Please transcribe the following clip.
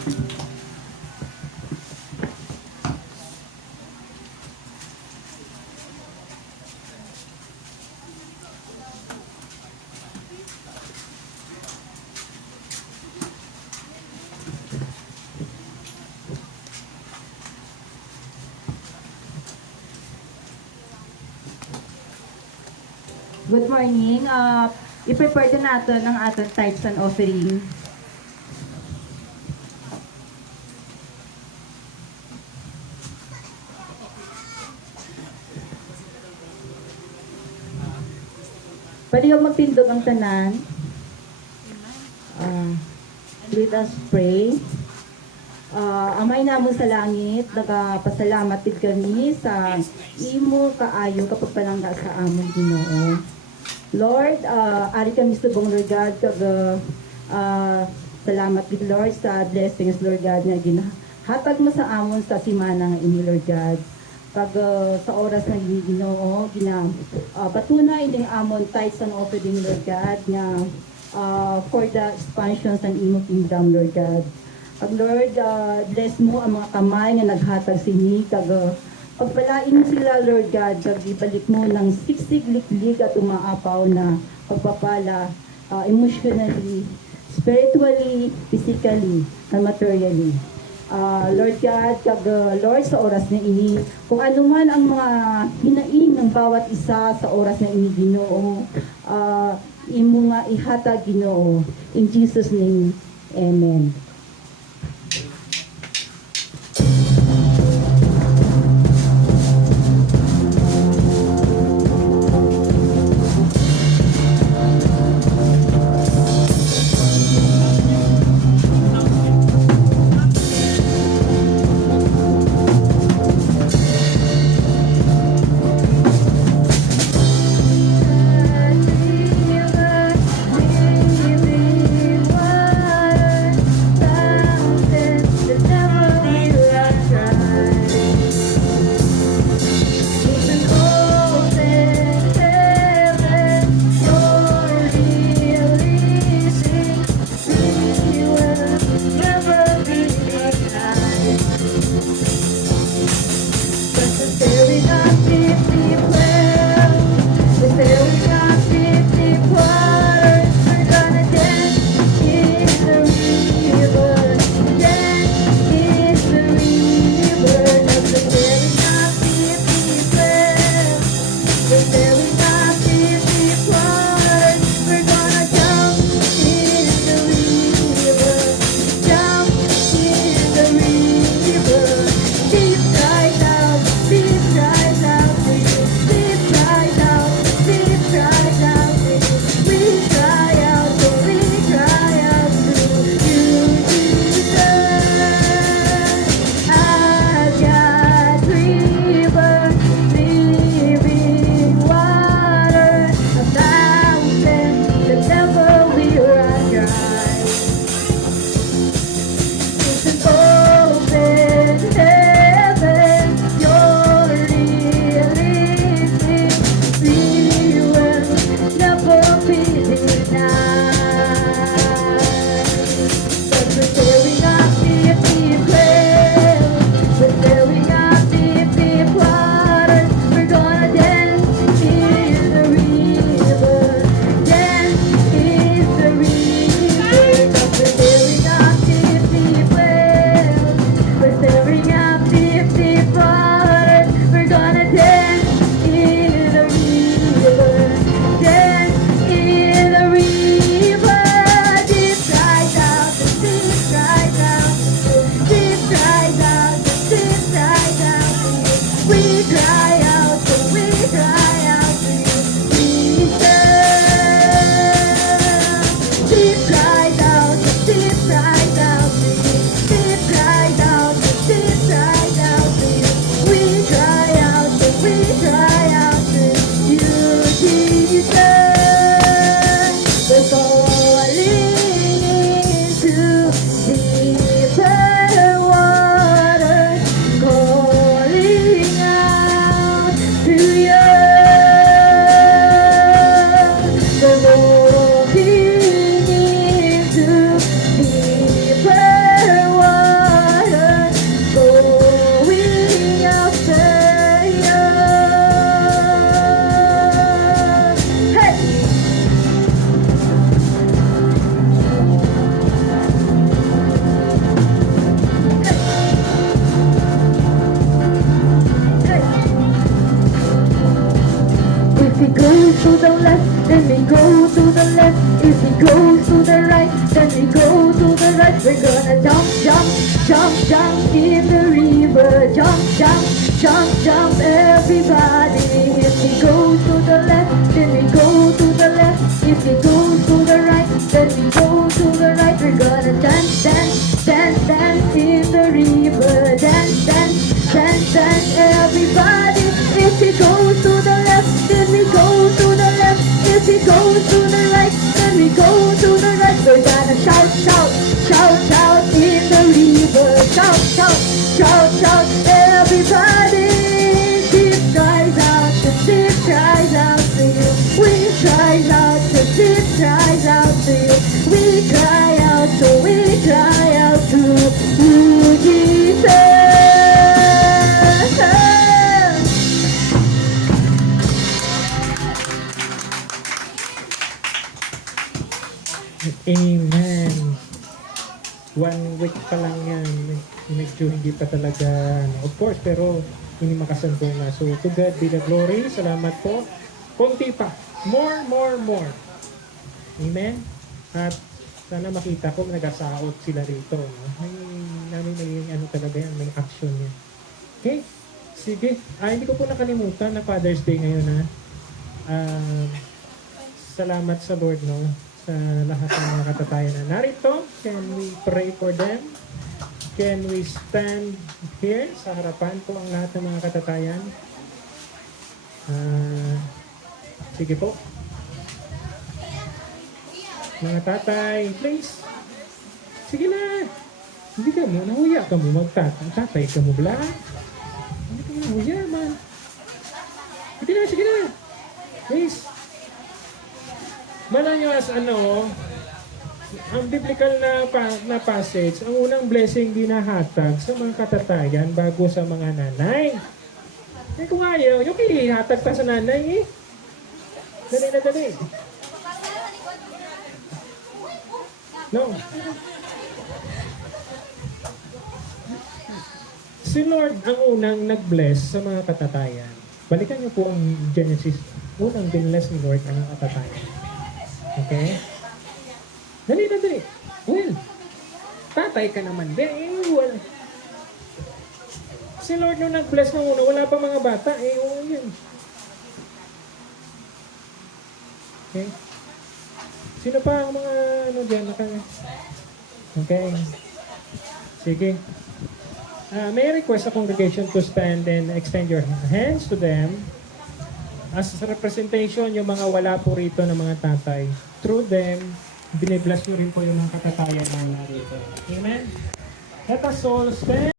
Good morning. I-prepare din natin ang ating tithes and offering. Pwede yung magtindog ang tanan. Let us pray. Amay namon sa langit, nagapasalamat din kami sa imo kaayo kapag palangga sa amon Ginoo. Lord, ari kami subong Lord God, salamat gid Lord sa blessings Lord God nga ginahatag mo sa amon sa simana nga ini Lord God. Pag sa oras na Ginoo, patunay ning amon tithes and offering Lord God nga for the expansions ng imo kingdom Lord God. Pag Lord, bless mo ang mga kamay nga naghatag sini, pagpalain mo sila, Lord God, ibalik mo ng siksig, liklik at umaapaw na pagpapala emotionally, spiritually, physically, and materially. Lord God, Lord, sa oras na ini, kung ano man ang mga hinaing ng bawat isa sa oras na ini, Ginoo, imo nga ihatag, Ginoo. In Jesus' name, Amen. If we go to the right, then we go to the right. We're gonna jump, jump, jump, jump in the river. Jump, jump, jump, jump, everybody. If we go to the left, then we go to the left. If we go to the right, then we go to the right. We're gonna dance, dance, dance, dance in the river. Dance, dance, dance, dance, everybody. If we go to the left, then we go to the left. If we go to the right, then we go to the right. We're gonna shout, shout, shout, shout in the river. Shout, shout, shout, shout, everybody. Deep cries out, the deep cries out to you. We cry out, the deep cries out to you. We cry out, so we cry out to you, Jesus. Amen. 1 week pa lang yan. Medyo hindi pa talaga, of course, pero hindi makasambunga. So, to God be the glory. Salamat po. Kunti pa. More, more, more. Amen. At sana makita ko, nag-asaot sila rito. No? May ano talaga yan, may action yan. Okay? Sige. Hindi ko po nakalimutan na Father's Day ngayon, ha. Salamat sa Lord, no? Sa lahat ng mga katatayan na narito. Can we pray for them? Can we stand here? Sa harapan po ang lahat ng mga katatayan. Sige po. Mga tatay, please. Sige na. Hindi ka mo, nahuya ka mo magtatay ka mo bla. Hindi ka mo nahuya, man. Sige na, sige na. Please. Malanyos, ang biblical na passage, ang unang blessing dinahatag sa mga katatayan bago sa mga nanay. Eh kung ayaw, yung ihatag pa sa nanay eh. Dali na dali. No. Si Lord ang unang nag-bless sa mga katatayan. Balikan niyo po ang Genesis. Unang binless ni Lord ang katatayan. Okay? Dali na dali. Well, tatay ka naman. Well, si Lord nung nag-bless ng una, wala pa mga bata. Yun. Okay? Sino pa ang mga dyan? Okay. Sige. May I request a congregation to stand and extend your hands to them as a representation yung mga wala po rito ng mga tatay. Through them, binibless nyo rin po yung mga katatayan na wala rito. Amen? Let us all stand.